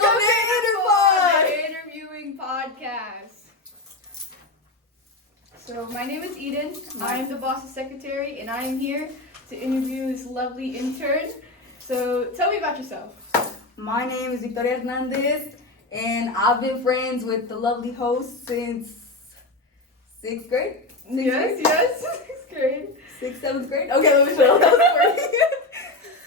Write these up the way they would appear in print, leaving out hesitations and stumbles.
Welcome to Interpod, the interviewing podcast. So my name is Eden. I am the boss's secretary, and I am here to interview this lovely intern. So tell me about yourself. My name is Victoria Hernandez, and I've been friends with the lovely host since 6th grade. Yes, 6th grade. 6th, 7th grade? Okay, let me show you. That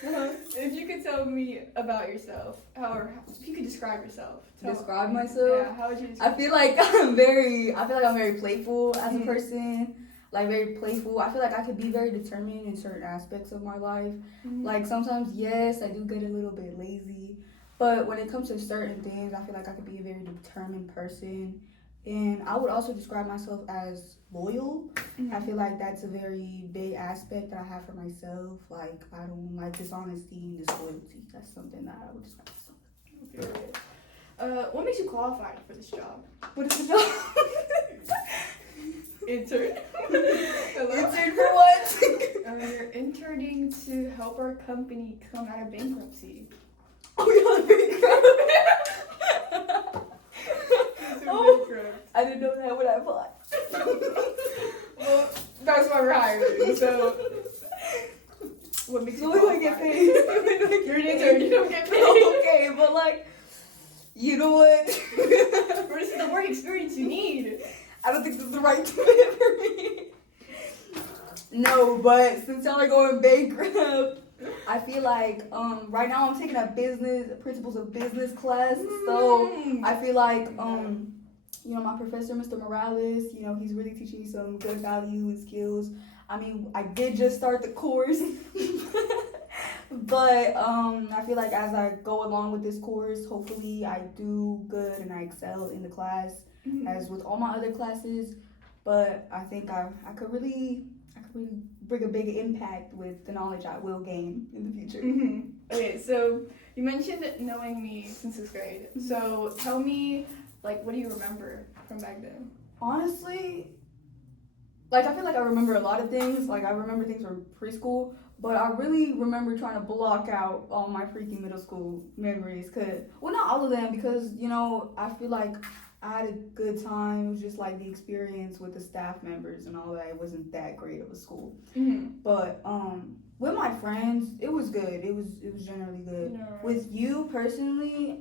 was If you could tell me about yourself, or if you could describe yourself. Describe myself? Yeah, how would you describe I feel like I'm very playful as a person. Like, very playful. I feel like I could be very determined in certain aspects of my life. Mm-hmm. Like, sometimes, yes, I do get a little bit lazy. But when it comes to certain things, I feel like I could be a very determined person. And I would also describe myself as loyal. Mm-hmm. I feel like that's a very big aspect that I have for myself. Like, I don't like dishonesty and disloyalty. That's something that I would describe myself. Okay. What makes you qualified for this job? What is the job? Intern. Intern for what? You're interning to help our company come out of bankruptcy. Oh, you're bankrupt. I didn't know that when I applied. Well, that's why we're hiring. So, what makes you What do I get paid? You're an intern. You don't get paid. Okay, but like, you know what? This is the work experience you need. I don't think this is the right fit for me. No, but since y'all are going bankrupt, I feel like right now I'm taking a principles of business class. So I feel like my professor, Mr. Morales, he's really teaching me some good value and skills. I mean, I did just start the course. But I feel like as I go along with this course, hopefully I do good and I excel in the class as with all my other classes. But I think I could really bring a big impact with the knowledge I will gain in the future. Mm-hmm. Okay, so you mentioned knowing me since 6th grade. So tell me, like, what do you remember from back then? Honestly, like, I feel like I remember a lot of things. Like, I remember things from preschool, but I really remember trying to block out all my freaking middle school memories. Well, not all of them, because, I feel like I had a good time. It was just, like, the experience with the staff members and all that. It wasn't that great of a school. Mm-hmm. But with my friends, it was good. It was generally good. No. With you, personally,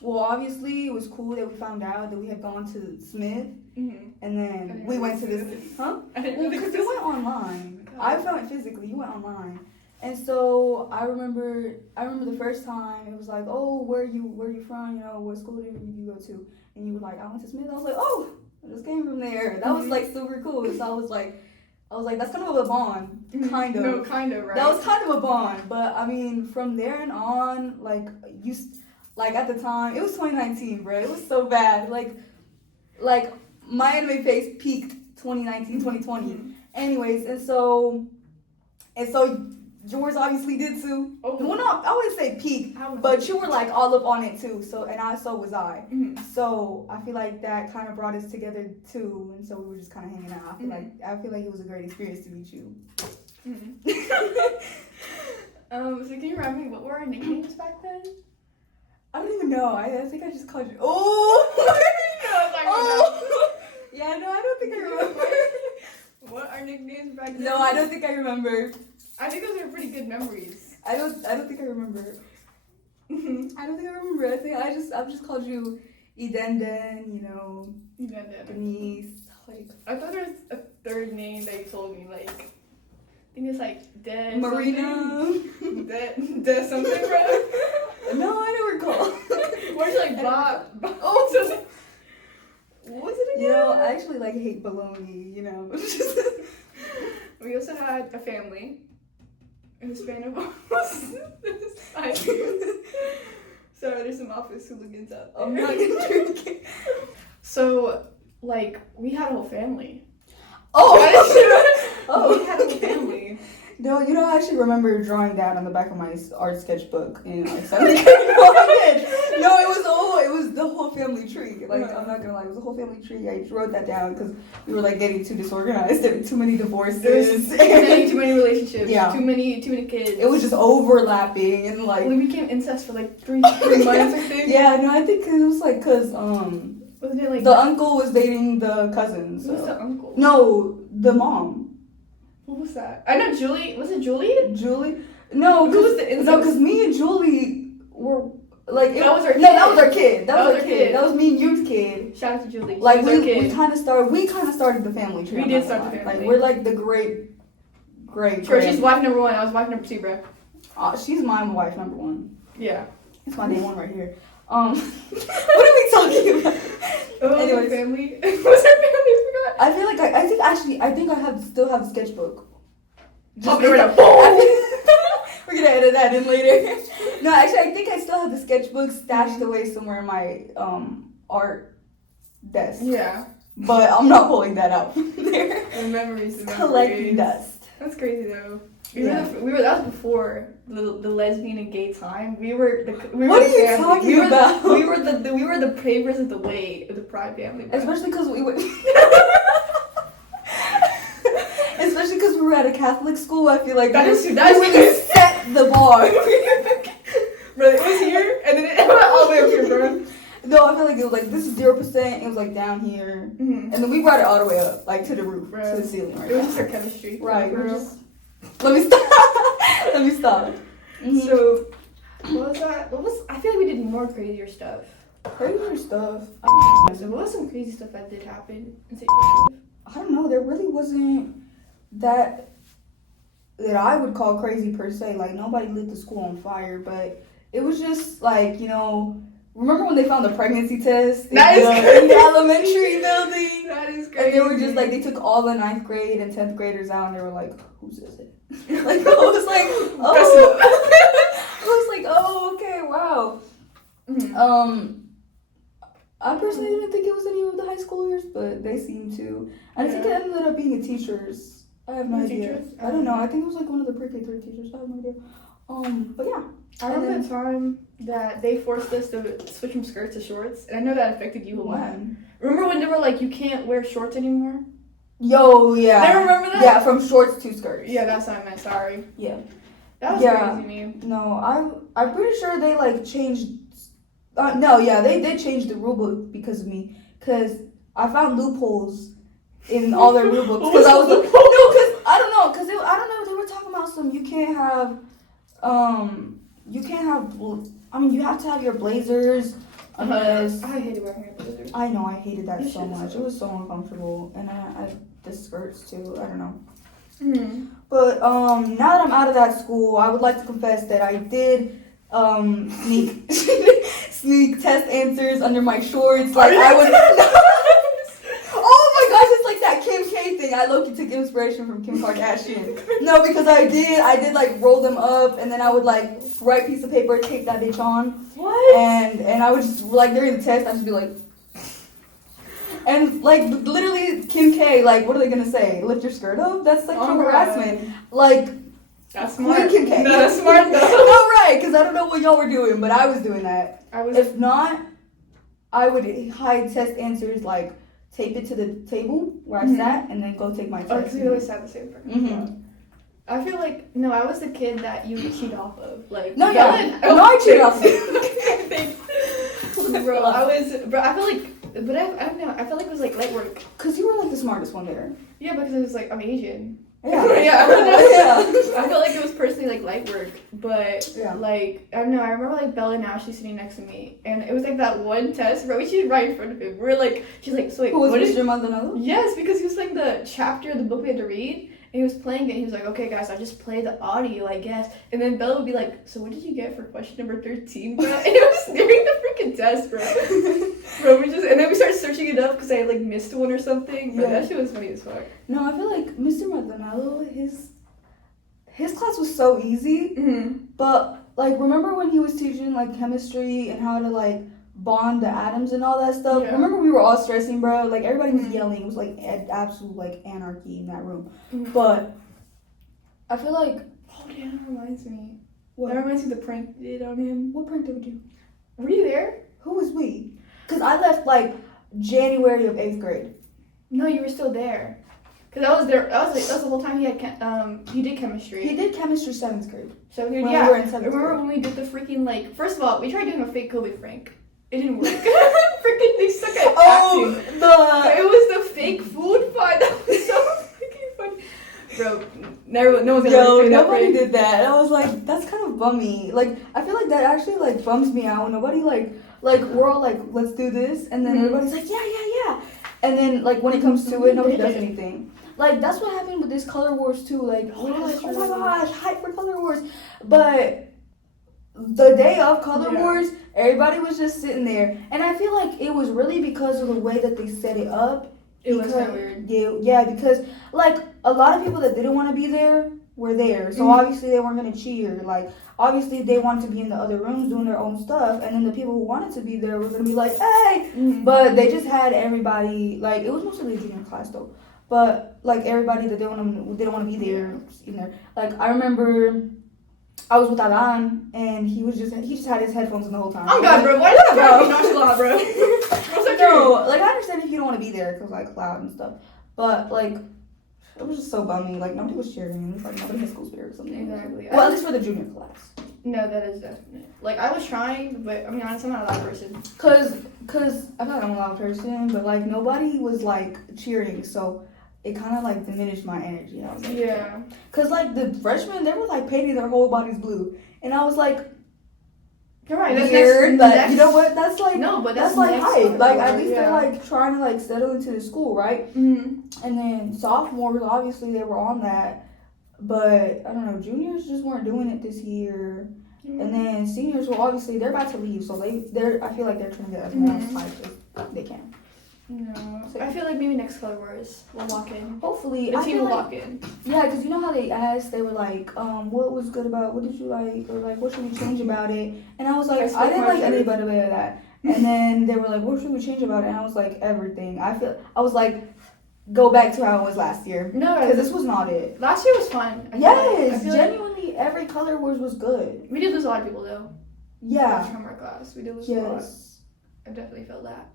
well, obviously, it was cool that we found out that we had gone to Smith. Mm-hmm. And then we went to this, huh? Well, because you went online. I found it physically. You went online, and so I remember the first time it was like, oh, where are you from? What school did you go to? And you were like, I went to Smith. I was like, oh, I just came from there. That was like super cool. So I was like, that's kind of a bond, kind of. No, kind of, right? That was kind of a bond, but I mean, from there and on, like at the time, it was 2019, bro. It was so bad. Like my anime phase peaked 2019, 2020. Mm-hmm. Anyways, and so yours obviously did too. Oh. Well, no, I wouldn't say peak, but you were like all up on it too. So so was I. Mm-hmm. So I feel like that kind of brought us together too, and so we were just kind of hanging out. I feel like it was a great experience to meet you. Mm-hmm. So can you remind me, what were our nicknames back then? I don't even know. I think I just called you. Oh. Yeah, no, I don't think I remember. What are nicknames back then? No, I don't think I remember. I think those are pretty good memories. I don't think I remember. I don't think I remember. I've just called you Idenden, Denise. Like, I thought there was a third name that you told me, like, I think it's like De Marina. De something, bro. No, I never called. Or it's like Bob. Oh, something. What was it again? I actually hate bologna, We also had a family in the span of almost 5 years. So there's some office hooligans out there. I'm not gonna drink it. So, we had a whole family. Oh! We had a whole family. No, I actually remember drawing that on the back of my art sketchbook in 7th grade. No, it was the whole family tree. I'm not not gonna lie, it was a whole family tree. I just wrote that down because we were like getting too disorganized. There were too many divorces. Too many relationships. Yeah. Too many kids. It was just overlapping and like. We became incest for like 3 months, I think. Yeah, no, I think it was like because Wasn't it like the uncle was dating the cousin. So. Who was the uncle? No, the mom. What was that? I know Julie. Was it Julie? Julie? No, who was the incest? No, because me and Julie were like that was our kid. No, that was our kid. That was our our kid. That was me and you's kid. Shout out to Julie. Like we kind of started the family tree. We did start the family. Like we're like the great. Sure, she's wife number 1. I was wife number 2, bro. She's my wife number 1. Yeah. It's my name 1 right here. What are we talking about? Oh, anyways, family. What's our family? I forgot. I feel like I think I still have the sketchbook. Just We're gonna edit that in later. No, actually, I think I still have the sketchbook stashed away somewhere in my art desk. Yeah. But I'm not pulling that out from there. The memories. Collecting dust. That's crazy though. Yeah. We were that was before the lesbian and gay time. We were What are you talking about? We were the pavers of the way of the Pride family. Bro. Especially because we were. Especially because we were at a Catholic school. I feel like that's we really set the bar. Bro, it was here and then it went all the way up here, bro. No, I feel like it was like this is 0%. It was like down here, and then we brought it all the way up, like to the roof, bro. to the ceiling. Right. It was just our chemistry, right? Bro. Let me stop. Let me stop. Mm-hmm. So, what was that? I feel like we did more crazier stuff. Crazier stuff. So, what was some crazy stuff that did happen in St. Joseph? I don't know. There really wasn't that I would call crazy per se. Like nobody lit the school on fire, but it was just like remember when they found the pregnancy test in the elementary building? That is crazy. And they were just like, they took all the 9th grade and 10th graders out and they were like, whose is it? Like, I was like, oh. I was like, oh, okay, wow. Mm-hmm. I personally didn't think it was any of the high schoolers, but they seemed to. And I think it ended up being a teacher's. I have no idea. Teachers? I don't know. I think it was like one of the pre-K 3 teachers. I have no idea. But yeah. I remember the time that they forced us to switch from skirts to shorts, and I know that affected you a lot. Remember when they were like, you can't wear shorts anymore? Yo, yeah. I remember that? Yeah, from shorts to skirts. Yeah, that's what I meant, sorry. Yeah. That was crazy to me. No, I'm pretty sure they like changed. No, yeah, they did change the rule book because of me. Because I found loopholes in all their rule books. Because I was like, no, because I don't know. Because I don't know. They were talking about you can't have, I mean, you have to have your blazers. Unless I hated wearing hair blazers. I know, I hated that so much. It was so uncomfortable. And the skirts too. I don't know. Mm-hmm. But now that I'm out of that school, I would like to confess that I did sneak test answers under my shorts. Like I would. Oh my gosh, it's like that Kim K thing. I low-key took inspiration from Kim Kardashian. No, because I did like roll them up and then I would like write piece of paper, tape that bitch on. What? And I would just like during the test I'd just be like. And like literally Kim K, like what are they gonna say? Lift your skirt up? That's sexual harassment. Like that's smart. Kim K. No, that's smart though. No, right, because I don't know what y'all were doing, but I was doing that. If not, I would hide test answers, like tape it to the table where I sat, and then go take my test. Oh, because we always sat the same for. Mm-hmm. I feel like I was the kid that you would cheat off of. Like no, yeah, I cheated off of. Bro, I feel like, but I don't know. I felt like it was like light work. Cause you were like the smartest one there. Yeah, because it was like I'm Asian. Yeah, yeah. Yeah. I felt like it was personally like light work, but like I don't know. I remember like Bella now she's sitting next to me, and it was like that one test, bro. She's right in front of him. We're like, she's like, so wait, who was what Mr. Maldonado? Yes, because he was like the chapter of the book we had to read. And he was playing it, and he was like, okay, guys, I'll just play the audio, I guess. And then Bella would be like, so what did you get for question number 13, bro? And it was during the freaking test, bro. And then we started searching it up because I, like, missed one or something. But that shit was funny as fuck. No, I feel like Mr. Maldonado, his class was so easy. Mm-hmm. But, like, remember when he was teaching, like, chemistry and how to, like, bond the atoms and all that stuff? Yeah. Remember we were all stressing, bro? Like, everybody was yelling. It was, like, absolute, like, anarchy in that room. Mm-hmm. But I feel like... Oh, yeah, that reminds me. What? That reminds me of the prank they did on him. What prank did we do? Were you there? Who was we? Because I left, like... January of 8th grade. No, you were still there. Cause I was there. That was the whole time he did chemistry. He did chemistry 7th grade. So When yeah. we were in 7th Remember grade. when we did the freaking like? First of all, we tried doing a fake Kobe Frank. It didn't work. Freaking they suck at Oh, acting. the It was the fake food fight. That was so freaking funny. Bro, no one's gonna do that nobody prank. did that. And I was like, that's kind of bummy. Like, I feel like that actually like bums me out. Nobody like we're all like, let's do this, and then everybody's like, yeah, and then like when it comes to it, nobody does anything. Like that's what happened with this Color Wars too. Like we were like, oh my gosh, hype for Color Wars, but the day of Color Wars, everybody was just sitting there, and I feel like it was really because of the way that they set it up. It was kind of weird. Yeah, because like a lot of people that didn't want to be there were there, so obviously they weren't gonna cheer. Like obviously they wanted to be in the other rooms doing their own stuff, and then the people who wanted to be there were gonna be like, hey, but they just had everybody. Like it was mostly the junior class though, but like everybody that didn't want to be there in there. Like I remember. I was with Alan, and he just had his headphones in the whole time. Oh God, bro! Why did I be nonchalant, bro? No, like I understand if you don't want to be there because like loud and stuff, but like it was just so bummy. Like nobody was cheering. It was like nobody had school spirit or something. Exactly. Well, at least for the junior class. No, that is definite. Like I was trying, but I mean, honestly, I'm not a loud person. Cause I feel like I'm a loud person, but like nobody was like cheering, so it kind of like diminished my energy. I was like, yeah. Cause like the freshmen, they were like painting their whole bodies blue, and I was like. You're right. Weird, but you know what? That's like that's like hype. Like at least they're like trying to like settle into the school, right? Mm-hmm. And then sophomores, obviously they were on that, but I don't know. Juniors just weren't doing it this year, and then seniors, well, obviously they're about to leave, so they're. I feel like they're trying to get as much hype as they can. No, so I feel like maybe next Color Wars we'll lock in. Hopefully, the I team feel will like, lock in. Yeah, because you know how they asked, they were like, what was good about, what did you like, or like, what should we change about it? And I was like, I didn't like any better of that. And then they were like, what should we change about it? And I was like, everything. I was like, go back to how it was last year. No, because this was not it. Last year was fun. Yes, genuinely, every Color Wars was good. We did lose a lot of people though. Yeah. From our class, we did lose a lot. I definitely felt that.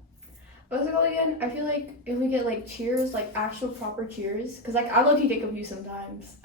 What's it called again? I feel like if we get like cheers, like actual proper cheers, because like I low-key get confused sometimes.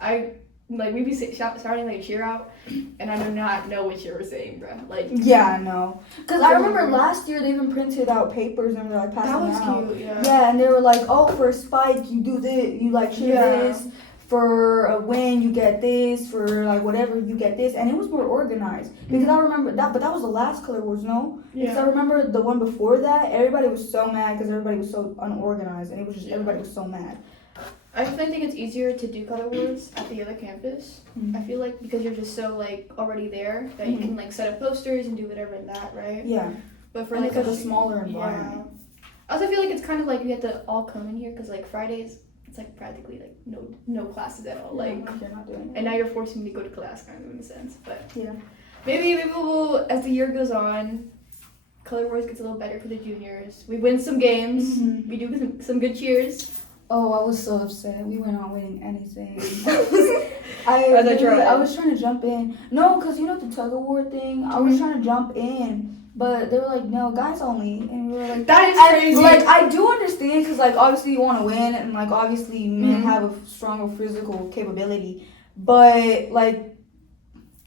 We be starting like a cheer out, and I do not know what cheer we're saying, bro. Like yeah, I know. Because I remember last year they even printed out papers and they were like passing them out. That was cute, yeah. Yeah, and they were like, oh, for a spike you do this, you like cheer this. For a win, you get this. For like whatever, you get this, and it was more organized. Because I remember that, but that was the last Color Wars, no? Because I remember the one before that, everybody was so mad because everybody was so unorganized, and it was just everybody was so mad. I definitely think it's easier to do Color Wars at the other campus. I feel like because you're just so like already there that you can like set up posters and do whatever in that, right? Yeah. But for and like it's like a smaller environment. Yeah. I also feel like it's kind of like you have to all come in here because like Fridays. It's like practically like no classes at all. Like you're not doing it. And now you're forcing me to go to class kind of in a sense. But yeah. Maybe we'll as the year goes on, Color Wars gets a little better for the juniors. We win some games. We do some good cheers. Oh, I was so upset. We were not winning anything. I was trying to jump in. No, because you know the tug of war thing? I was trying to jump in. But they were like, no, guys only. And we were like, that is crazy. Like, I do understand because, like, obviously you want to win. And, like, obviously men have a stronger physical capability. But, like,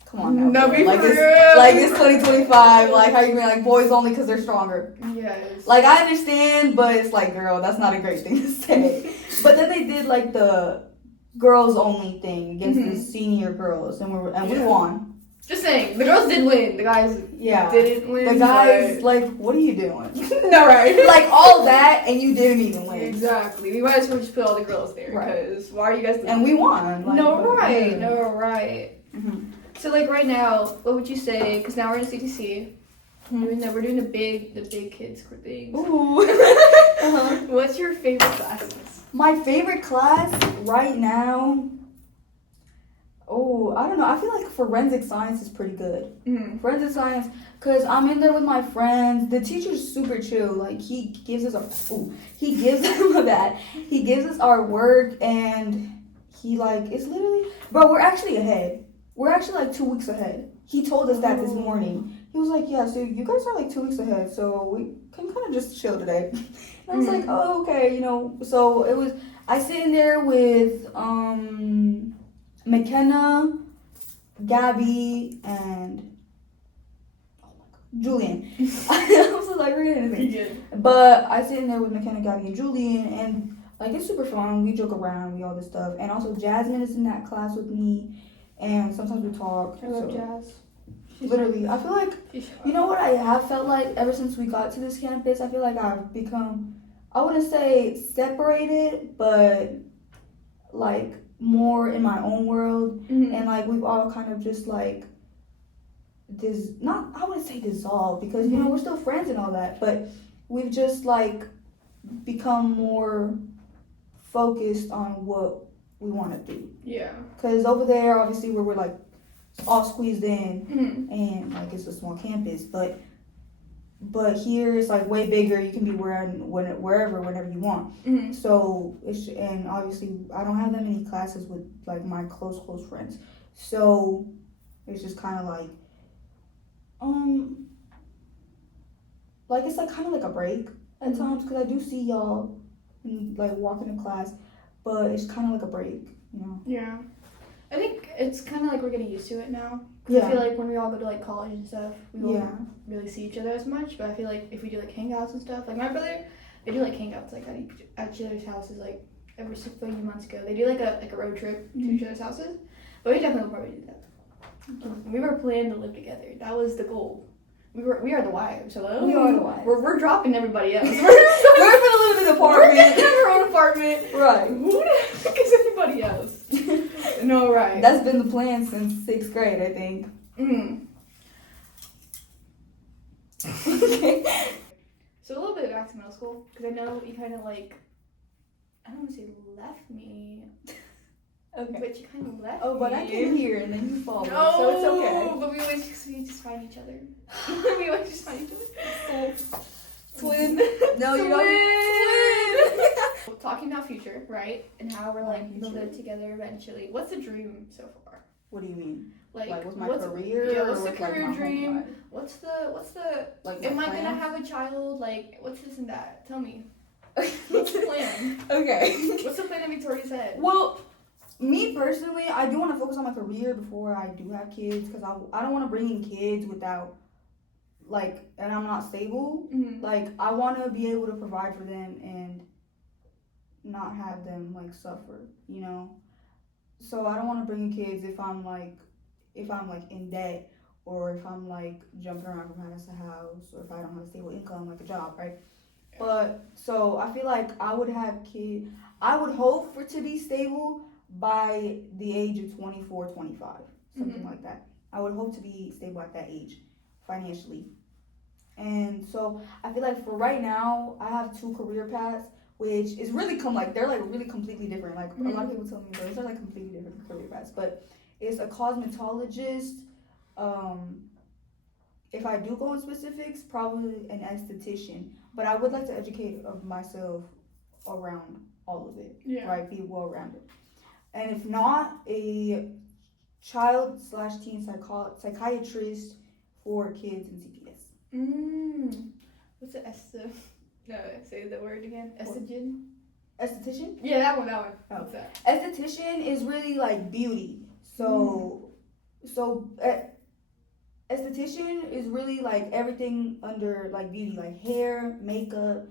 come on now. No, be like, for real. Like, it's 2025. Like, how you mean, like, boys only because they're stronger? Yes. Like, I understand, but it's like, girl, that's not a great thing to say. But then they did, like, the girls only thing against the senior girls. And we won. Just saying, the girls did win. The guys didn't win. The guys, like, what are you doing? No, right? Like, all that, and you didn't even win. Exactly. We might as well just put all the girls there, because why are you guys doing And we won. Like, No, right. Mm-hmm. So, like, right now, what would you say, because now we're in CTC, we're doing the big kids things. Ooh. What's your favorite classes? My favorite class right now... Oh, I don't know. I feel like forensic science is pretty good. Forensic science, because I'm in there with my friends. The teacher's super chill. Like, he gives us our work, and he, like, it's literally... Bro, we're actually ahead. We're actually, like, 2 weeks ahead. He told us that this morning. he was like, yeah, so you guys are like 2 weeks ahead, so we can kind of just chill today. And I was like, oh, okay, so it was, I sit in there with McKenna, Gabby, and Julian. I'm so like forgetting anything. But I sit in there with McKenna, Gabby, and Julian, and like it's super fun. We joke around, we all this stuff, and also Jasmine is in that class with me, and sometimes we talk. I love Jazz. Literally, I feel like, you know what I have felt like ever since we got to this campus? I feel like I've become, I wouldn't say separated, but like more in my own world. And like we've all kind of just like, I wouldn't say dissolved because, we're still friends and all that, but we've just like become more focused on what we want to do. Yeah. Because over there, obviously, where we're like, all squeezed in, and like it's a small campus, but here it's like way bigger. You can be wherever, whenever you want. So and obviously I don't have that many classes with like my close friends. So it's just kind of like it's like kind of like a break at times because I do see y'all like walking to class, but it's kind of like a break, Yeah. I think it's kind of like we're getting used to it now. Yeah. I feel like when we all go to like college and stuff, we won't really see each other as much. But I feel like if we do like hangouts and stuff, like my brother, they do like hangouts like at each other's houses like every few months ago. They do like a road trip to each other's houses. But we definitely will probably do that. We were planning to live together. That was the goal. We are the wives. Hello. We are the wives. We're dropping everybody else. We're gonna live in an apartment. We're gonna have our own apartment. Right. Who the heck is everybody else? No, right. That's been the plan since 6th grade, I think. Okay. So a little bit back to middle school, because I know you kind of like, I don't want to say left me. Okay. But you kind of left me. Oh, but I came here and then you followed. No, so it's okay. But we just find each other. We always just find each other. Twin. No, you don't. Talking about future, right? And how we're like gonna live together eventually. What's the dream so far? What do you mean? Like what's my career? Yeah, what's or the with, career like, dream? What's the like am I plan? gonna have a child? Like what's this and that? Tell me. What's the plan? Okay. What's the plan that Victoria said? Well, me personally, I do want to focus on my career before I do have kids because I don't want to bring in kids without and I'm not stable. Like I want to be able to provide for them and not have them like suffer, So I don't want to bring in kids if I'm like in debt or if I'm like jumping around from house to house or if I don't have a stable income like a job, right? But so I feel like I would have kids. I would hope for to be stable by the age of 24, 25, something like that. I would hope to be stable at that age financially. And so I feel like for right now, I have 2 career paths, which is really they're like really completely different. Like a lot of people tell me those are like completely different career paths, but it's a cosmetologist. If I do go in specifics, probably an esthetician, but I would like to educate myself around all of it, right? Be well-rounded. And if not, a child/teen psychiatrist for kids in CPS. What's the No, say the word again. Esthetician? Yeah, that one. Oh. What's that? Esthetician is really like beauty. So esthetician is really like everything under like beauty, like hair, makeup,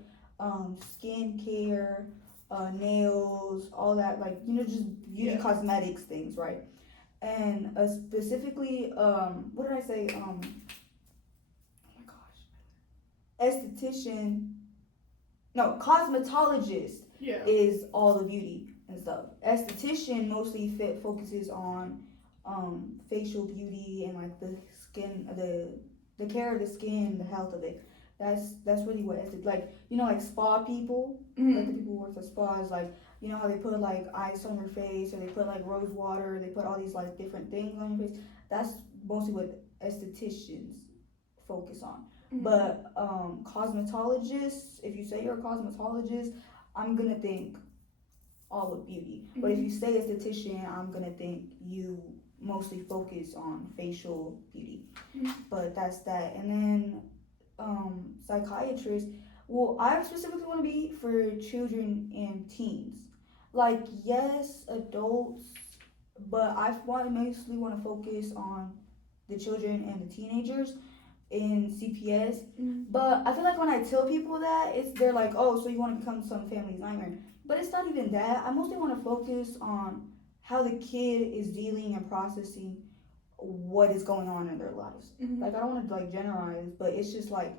skin care, nails, all that, like just beauty cosmetics things, right? And specifically, what did I say? Oh my gosh, cosmetologist is all the beauty and stuff. Esthetician mostly focuses on facial beauty and like the skin, the care of the skin, the health of it. That's really what like spa people, like the people who work at spas, like how they put like ice on your face or they put like rose water, they put all these like different things on your face. That's mostly what estheticians focus on. But cosmetologists, if you say you're a cosmetologist, I'm gonna think all of beauty. But if you say esthetician, I'm gonna think you mostly focus on facial beauty. Mhm. But that's that. And then psychiatrist. Well, I specifically want to be for children and teens. Like yes, adults, but mostly want to focus on the children and the teenagers in CPS. But I feel like when I tell people that, they're like, oh, so you want to become some family's nightmare. But it's not even that. I mostly want to focus on how the kid is dealing and processing what is going on in their lives. Like I don't want to like generalize, but it's just like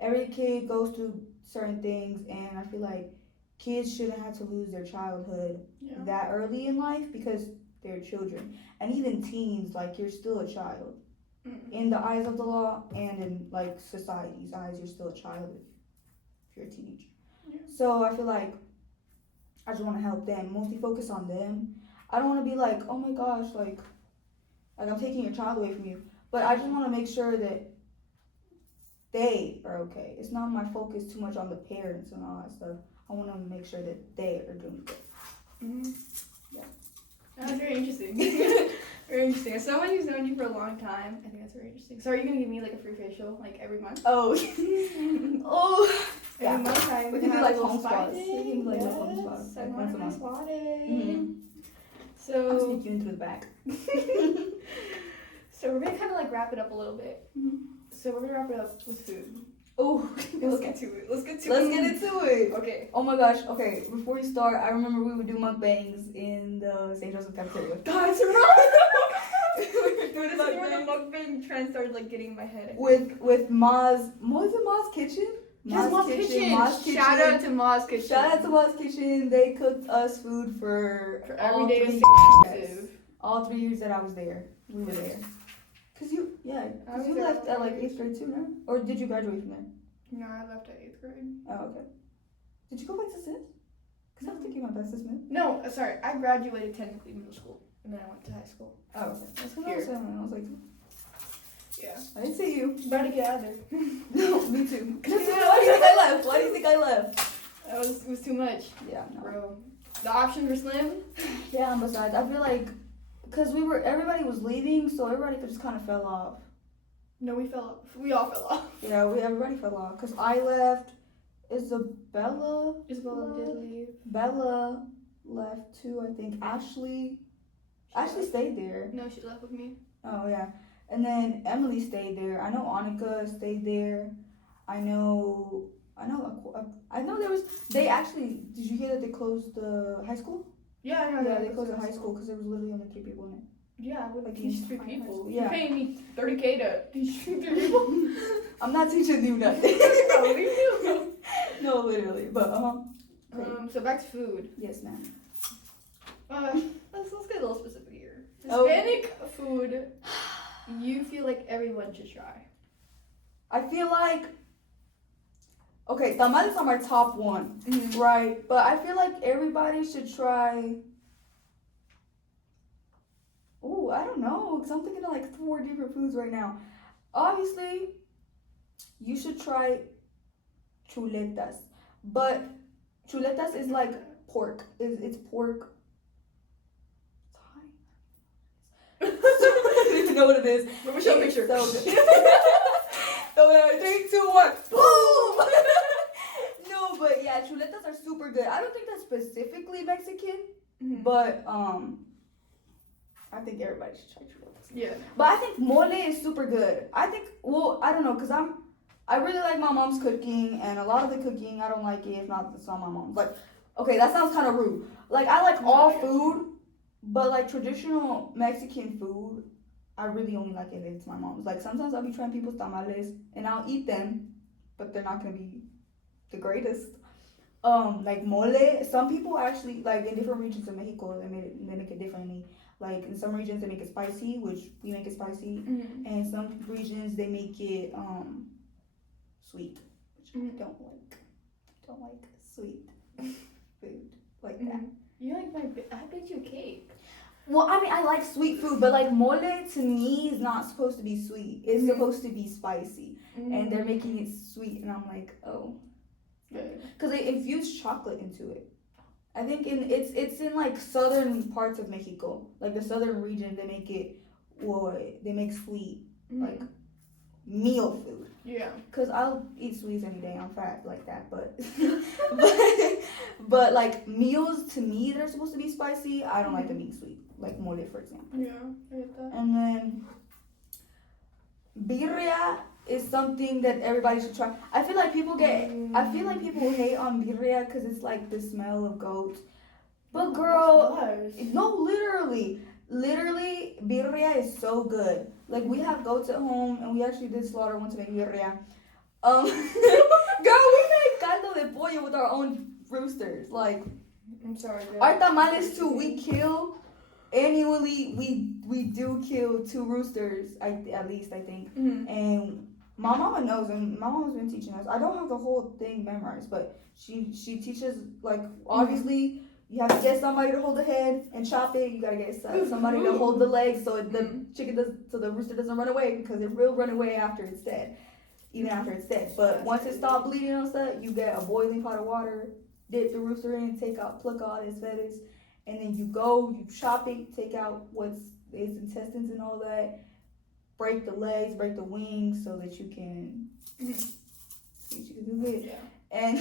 every kid goes through certain things, and I feel like kids shouldn't have to lose their childhood that early in life because they're children. And even teens, like you're still a child in the eyes of the law, and in like society's eyes, you're still a child if you're a teenager. So I feel like I just want to help them, mostly focus on them. I don't want to be like, oh my gosh, like I'm taking your child away from you, but I just want to make sure that they are okay. It's not my focus too much on the parents and all that stuff. I want to make sure that they are doing good. Yeah. That's very interesting. Very interesting. As someone who's known you for a long time, I think that's very interesting. So are you gonna give me like a free facial like every month? Oh. Oh. Yeah. Every month I we can do like home spa spots. day. We can do like home spots. I Like want once a my month. spa day. I'll So sneak you in through the back. so we're gonna kind of like wrap it up a little bit. So we're gonna wrap it up with food. Oh, Let's get to it. Let's get into it. Okay. Oh my gosh. Okay, before we start, I remember we would do mukbangs in the St. Joseph cafeteria. That's right. We were doing This is where the mukbang trend started like getting in my head. with Ma's. What was it? Ma's Kitchen. Yes, Ma's Kitchen. Ma's Kitchen. Shout out to Ma's Kitchen. Shout out to Ma's Kitchen. They cooked us food for every all day 3 of years. Joseph. All 3 years that I was there. We were there. Cause you was left there at like all 8th grade too, no? Or did you graduate from there? No, I left at 8th grade. Oh, okay. Did you go back to Smith? Cause I was thinking about that to Smith. No, sorry. I graduated technically middle school, and then I went to high school. Oh, okay. That's what I was saying. I was like, Yeah. I didn't see you. About to get out of there. No, me too. Why do you think I left? Why do you think I left? It was too much, Yeah, no. bro. The options were slim. Yeah, and besides, I feel like, cause everybody was leaving, so everybody just kind of fell off. No, we fell off. We all fell off. Yeah, everybody fell off. Cause I left. Isabella did leave. Bella left too, I think. Ashley stayed there. No, she left with me. Oh yeah. And then Emily stayed there. I know Annika stayed there. I know there was, did you hear that they closed the high school? Yeah, I know. Yeah, they closed the high school because there was literally only 3 people in it. Yeah, I would Like, teach in 3 high people. school, You're yeah. paying me $30K to teach 3 people. I'm not teaching you nothing. No, leave me alone. No, literally. But So back to food. yes, ma'am. Let's get a little specific here. Oh. Hispanic food. You feel like everyone should try. I feel like, okay, tamales are my top one, right? But I feel like everybody should try. Oh, I don't know, because I'm thinking of like 4 different foods right now. Obviously, you should try chuletas. But chuletas is like pork. It's pork. I don't even know what it is. Let me show a picture. So good. So 3, 2, 1, boom! No, but yeah, chuletas are super good. I don't think that's specifically Mexican, but I think everybody should try chuletas. Yeah. But I think mole is super good. I don't know, cause I really like my mom's cooking, and a lot of the cooking I don't like it if not it's on my mom's. Like, okay, that sounds kind of rude. Like I like all food, but like traditional Mexican food, I really only like it if it's my mom's. Like sometimes I'll be trying people's tamales and I'll eat them, but they're not gonna be the greatest. Like mole, some people actually like in different regions of Mexico they make it differently. Like in some regions they make it spicy, which we make it spicy, and some regions they make it sweet, which I don't like. Don't like sweet food like that. You like I baked you a cake. Well, I mean, I like sweet food, but like mole to me is not supposed to be sweet. It's supposed to be spicy, and they're making it sweet, and I'm like, oh, because they infuse chocolate into it. I think it's in like southern parts of Mexico, like the southern region, they make it they make sweet, Mm-hmm. like, meal food. Yeah. Cause I'll eat sweets any day. I'm fat like that, but but like meals to me that are supposed to be spicy, I don't like them being sweet. Like mole, for example. Yeah, I get that. And then birria is something that everybody should try. I feel like people hate on birria because it's like the smell of goat. But girl, no, literally, birria is so good. Like we have goats at home, and we actually did slaughter one to make birria. Girl, we make caldo de pollo with our own roosters. Like, I'm sorry. our tamales too. We kill annually. We do kill 2 roosters. At least I think. Mm-hmm. And my mama knows, and my mama's been teaching us. I don't have the whole thing memorized, but she teaches, like, obviously you have to get somebody to hold the head and chop it. You gotta get somebody to hold the legs so the rooster doesn't run away, because it will run away after it's dead, even after it's dead. But once it stops bleeding and stuff, you get a boiling pot of water, dip the rooster in, pluck out his feathers, and then you chop it, take out its intestines and all that. Break the legs, break the wings, so that you can do it. Yeah. And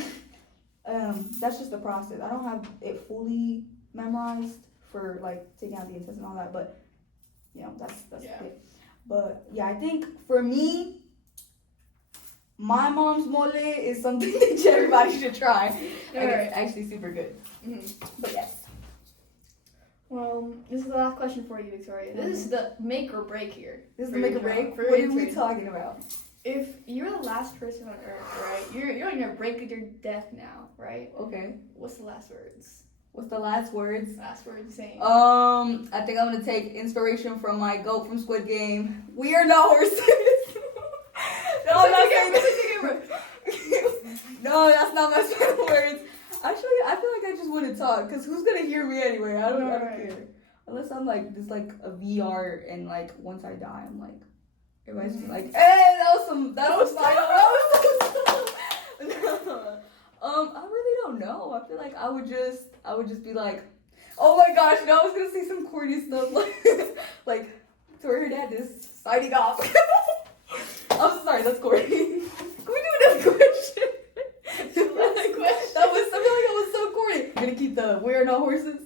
that's just the process. I don't have it fully memorized for like taking out the intestine and all that, but that's it. But yeah, I think for me, my mom's mole is something that everybody should try. It's actually super good. Mm-hmm. But yes. Well, this is the last question for you, Victoria. This is the make or break here. This is the make or break? What are we talking about? If you're the last person on Earth, right? You're on your brink of your death now, right? Okay. What's the last words? What's the last words? Last words saying. I think I'm gonna take inspiration from my goat from Squid Game. We are no horses. No, I'm not saying that. No, that's not my final words. Actually, I feel like I just wouldn't talk, because who's gonna hear me anyway? I don't care. Unless I'm like this, like a VR, and like once I die, I'm like, everybody's gonna be like, hey, that was final. I really don't know. I feel like I would just be like, oh my gosh, no, I was gonna say some corny stuff like to her dad is signing off. I'm sorry, that's corny. Can we do another question? I feel like that was so corny. I'm gonna keep the "we are no horses."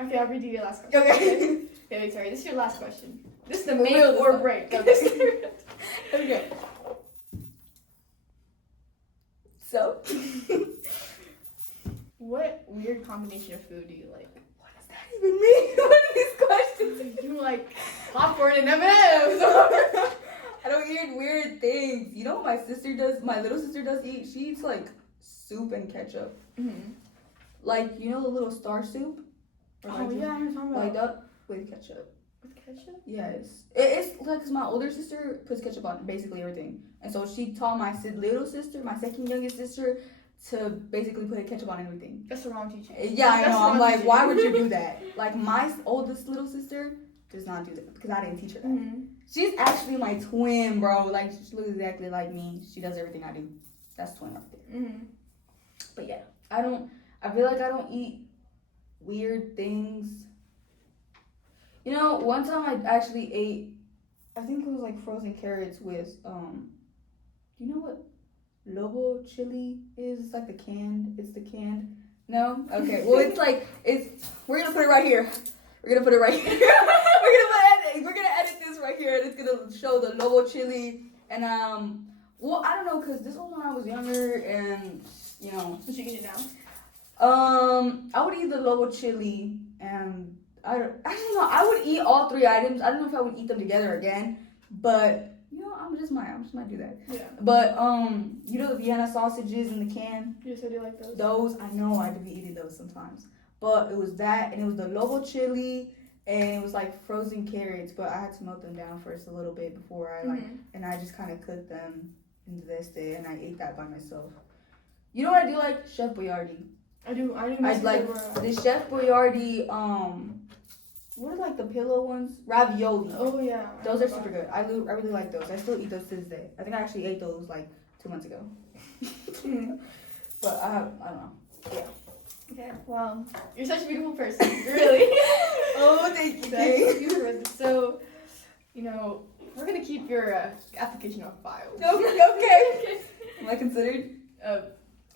Okay, I'll read you your last question. Okay. Yeah, Victoria, this is your last question. This is the make or break. Okay. So, what weird combination of food do you like? What does that even mean? What are these questions? You like popcorn and M&M's. I don't eat weird things. You know what my sister does? My little sister does eat. She eats like soup and ketchup. Mm-hmm. Like, you know the little star soup? Yeah, I know what you're talking about. Like that with ketchup. With ketchup? Yes. It's like, cause my older sister puts ketchup on basically everything. And so she taught my little sister, my second youngest sister, to basically put ketchup on everything. That's the wrong teaching. Yeah, I know. I'm like, why would you do that? Like, my oldest little sister does not do that, because I didn't teach her that. Mm-hmm. She's actually my twin, bro. Like, she looks exactly like me. She does everything I do. That's twin right there. Mm-hmm. But yeah, I feel like I don't eat weird things. You know, one time I actually ate, I think it was like frozen carrots with, you know what Lobo chili is? It's like the canned, no? Okay, well we're gonna put it right here. We're gonna edit this right here, and it's gonna show the Lobo chili, and well, I don't know, cause this was when I was younger, and you know. What you eat it now? I would eat the Lobo chili, and I don't know. I would eat all 3 items. I don't know if I would eat them together again, but you know, I just might do that. Yeah. But you know the Vienna sausages in the can. Yes, I do like those. Those, I know I do be eating those sometimes. But it was that, and it was the Lobo chili, and it was like frozen carrots. But I had to melt them down first a little bit before I and I just kind of cooked them in the day, and I ate that by myself. You know what I do like? Chef Boyardee. I do. I like the Chef Boyardee. What are like the pillow ones? Ravioli. Oh yeah. Those are super good. I really like those. I still eat those to this day. I think I actually ate those like 2 months ago. But I don't know. Yeah. Okay. Well, you're such a beautiful person. Really. Oh, thank you. Thank you. So you know, we're gonna keep your application on file. Okay. Am I considered?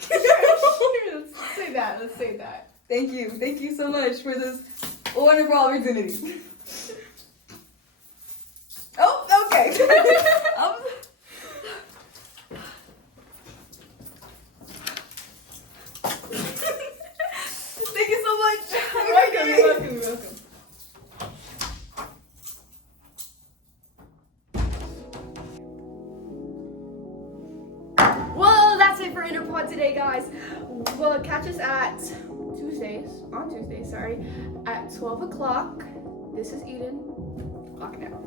Sure, let's say that. Let's say that. Thank you so much for this wonderful opportunity. Oh, okay. Thank you so much. You're welcome. Well, that's it for Interpod today, guys. Well, catch us on Tuesdays, at 12 o'clock. This is Eden. Clocking out.